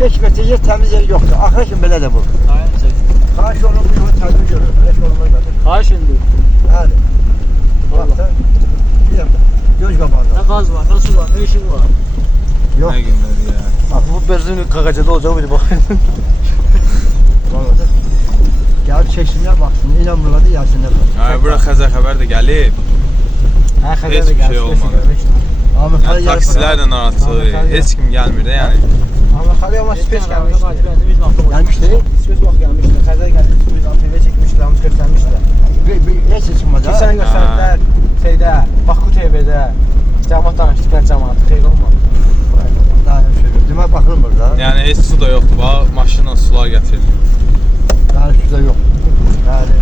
5 metre yer təmiz yer yoxdur. Axıra kimi belə də bu. Xahiş olun bu yolu təmiz görün. Xahiş olun. Xahiş indi. Bəli. Bax da. Bir dəfə. Göz qabağında. Ne gaz var, nasıl var, ne işin var? Yox. Ne günler ya. Bak bu benzin kakacada olacak mıydı bak. Vallahi. Gəlib çəksinlər, baxsın. İnanmırlar da yazsınlar. Ay bura Xəzər xəbər də gəlib. Ha Heç bir şey olmadı. Ahmet Yəni, taksilər də narahatçılıq heç kim gəlmir də yəni. Ama Xaliyə ama space gelmişti. Gəlmişdi. Space bak gelmişti. Xəzər geldi. Biz ATV çekmişti. Hamız göstermişler. Heç çıxmadı. Keçən gösterdilər şeydə, Baku TV'də. Cəmaat danışdıqlar cəmaat. Xeyr olmadı. Daha şey yox. Demək baxılmır da. Yəni heç su da yoxdur. Bax maşınla sular gətirir. Daha su da yox. Bəli.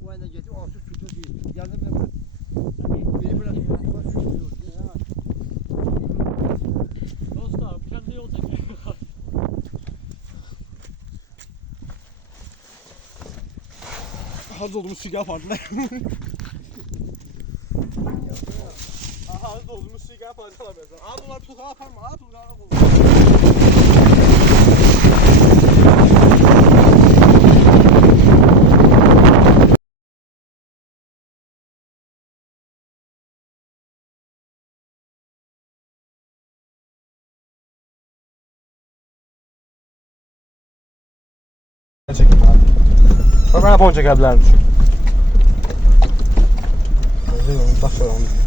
Bu ayına getir, altı sütü değil. Yandı mı? Biri bırak. Dostlar, kendi yol çekiyor. Haz olduğumuz sigar partiler. Haz olduğumuz sigar partiler alamıyorsun. Abi bunlar tuzağa yaparma. Abi tuzağa yaparma. Çekin abi. Bak ben yapon çekebilirim. Gözü yolunu tak sonra onu.